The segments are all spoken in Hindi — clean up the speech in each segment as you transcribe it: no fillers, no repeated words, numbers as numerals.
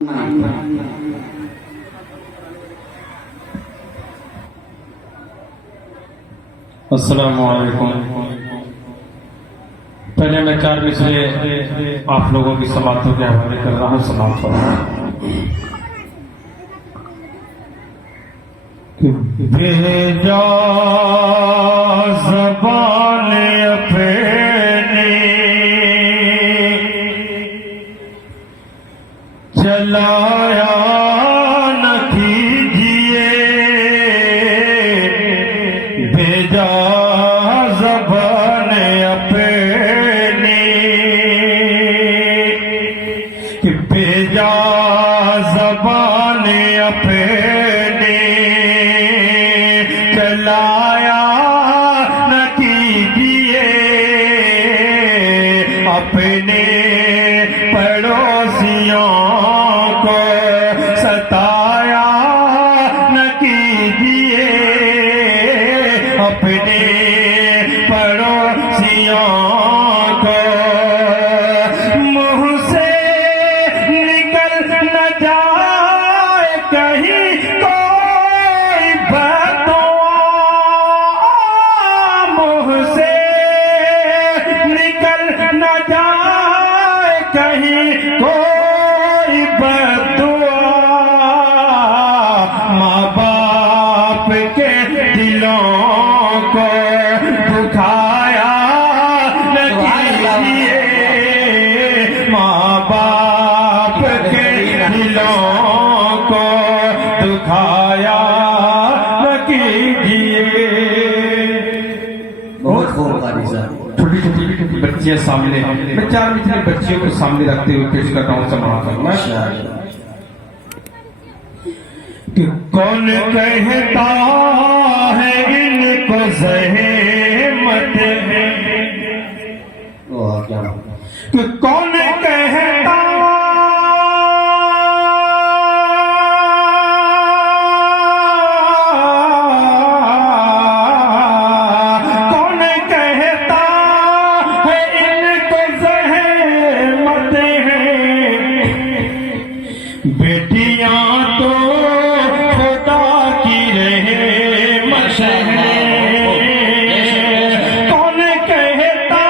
अस्सलामुअलैकुम। पहले मैं 4 मिसरे आप लोगों की समातों के हवाले कर रहा हूँ। समात भेजा ज़बान अपनी चलाया न कीजिए, भेजा ज़बान अपनी कि भेजा ज़बान अपनी चलाया न कीजिए, अपने पड़ोसियों को सताया न कीजिए, अपने पड़ोसियों को मुंह से निकल न जाए कहीं कोई बददुआ, मुंह से निकल न जाए कहीं कोई बददुआ, माँ बाप के दिलों को दुखाया न कीजिए, माँ बाप के दिलों को दुखाया न कीजिए। बहुत खूब कारी साहब। छोटी छोटी बच्चियां सामने, मैं 4 मिसरे बच्चियों को सामने रखते हुए पेश करता हूँ। समात कि कौन कहता है इनको ज़हमत है, क्या कि कौन कहता कौन कहता है इनको ज़हमत है, बेटियां तो खुदा की रहमत है, कौन कहता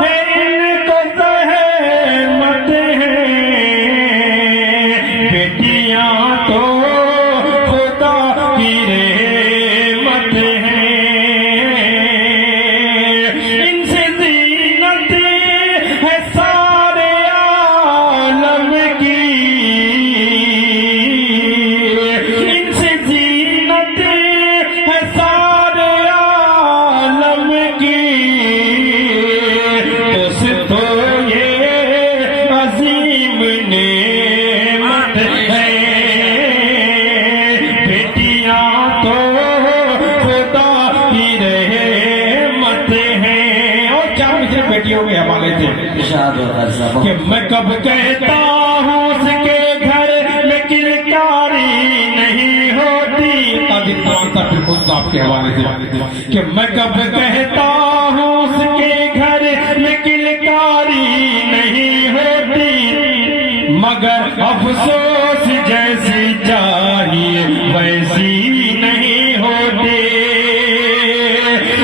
है इनको ज़हमत है, बेटियां तो खुदा की रहमत है, इनसे ज़ीनत है सारे आलम की, इनसे ज़ीनत है सारे आलम की, दोस्तों ये अजीम नेमत है, बेटियां तो खुदा की रहमत है। और 4 मिसरे बेटियों के हवाले से इरशाद होता है साहब। कि मैं कब कहता हूँ उसके घर में किलकारी नहीं होती, आपके हवाले से कि मैं कब कहता हूँ उसके घर में किलकारी नहीं होती, मगर अफसोस जैसी चाहिए वैसी नहीं होती,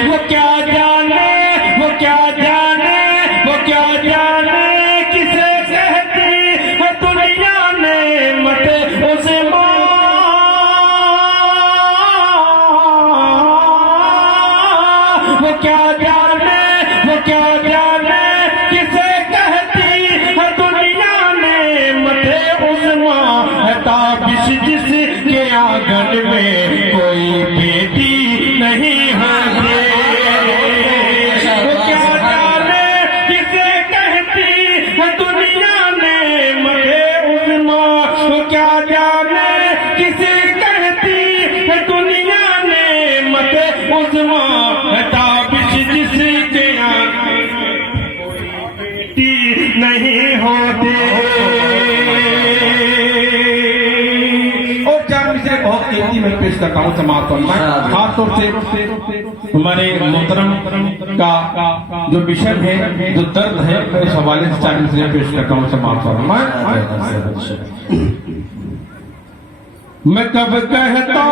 वो क्या जाने, वो क्या जाने, वो क्या जाने किसे कहती है दुनिया ने मत उसे वो क्या जाने, वो क्या जाने किसे कहती है दुनिया ने मत उस्मा है, ताबिश जिसके आंगन में कोई बेटी नहीं होती, वो क्या जाने किसे कहती है दुनिया ने मत उस्मा, वो क्या जाने किसे कहती है दुनिया ने मत उस्मा है, ताबिश जिसके आंगन में कोई बेटी नहीं होती। और 4 मिसरे बहुत कीमती मैं पेश करता हूँ। समात हाथों से हमारे मोहतरम का जो विषय है, जो दर्द है, इस हवाले से 40 से पेश करता हूँ। समाप्त फरमाएं। मैं कब कहता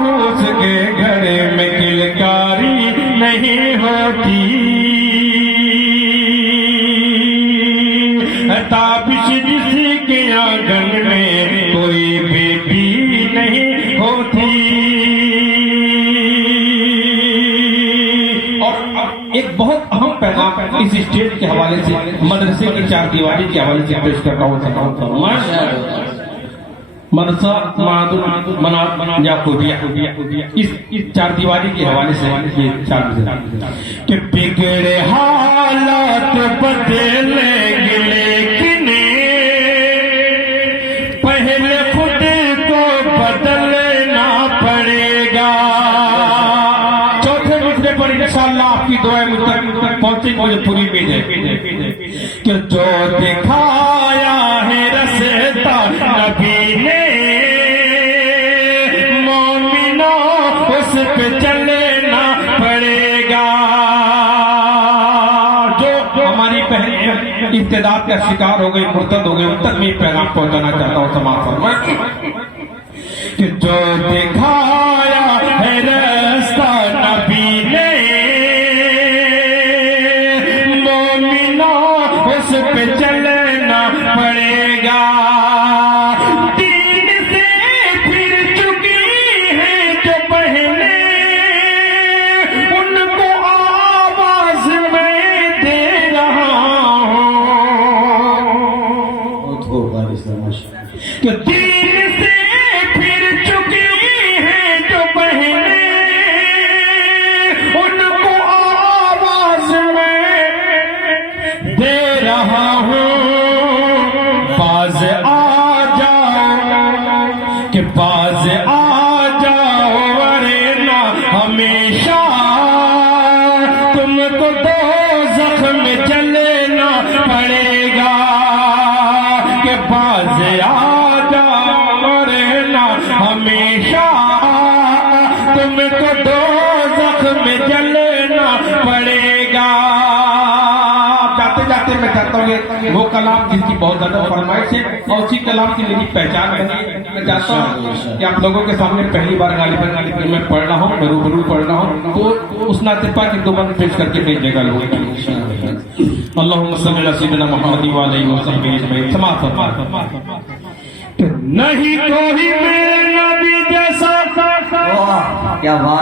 हूँ उसके घर में किलकारी नहीं होती, ताबिश जिसके आंगन में कोई बेटी नहीं होती। और एक बहुत अहम पैगाम इस स्टेज के हवाले से, मदरसे की चार दीवारी के हवाले से पेश करता हूँ। मदरसा मना याकूबिया, इस चार दीवारी के हवाले से ये चार कि बिगड़े हालात बदलेंगे लेकिन पहले खुद को बदलना पड़ेगा। चौथे मिसरे पर इंशाअल्लाह आपकी दुआएं मुझ तक पहुंचेगी, मुझे पूरी उम्मीद है कि जो दिखाया है रास्ता नबी ने, पे चलना पड़ेगा। जो हमारी पहली इब्तिदात का शिकार हो गई, मुर्तद हो गई, उन तक मैं पैगाम पहुंचाना चाहता हूँ। समाप्त फरमाएं कि जो दिखाया है रास्ता नबी ने, मोमिनो उस पे चलना पड़ेगा। कि दीन से फिर चुकी है जो बहनें, उनको आवाज में दे रहा हूँ, बाज आ जाओ, कि बाज आ जाओ, वरना हमेशा तुमको दोज़ख में जलना पड़ेगा। कि बाज आ हमेशा तुमको दोज़ख में जलना पड़ेगा। जाते जाते मैं चाहता हूँ वो कलाम जिसकी बहुत ज्यादा फरमाइश है और उसी कलाम की मेरी पहचान है। मैं चाहता हूँ कि आप लोगों के सामने पहली बार गालिबन मैं पढ़ रहा हूँ, मैं रूबरू पढ़ रहा हूँ, तो उस नाते पर एक दो बार पेश करके भेजने का लोग। अल्लाहुम्मा सल्ली अला सय्यिदिना मुहम्मद व अलैहि वसल्लम अजमईन। समाप्त। नहीं कोई मेरे नबी जैसा। क्या बात।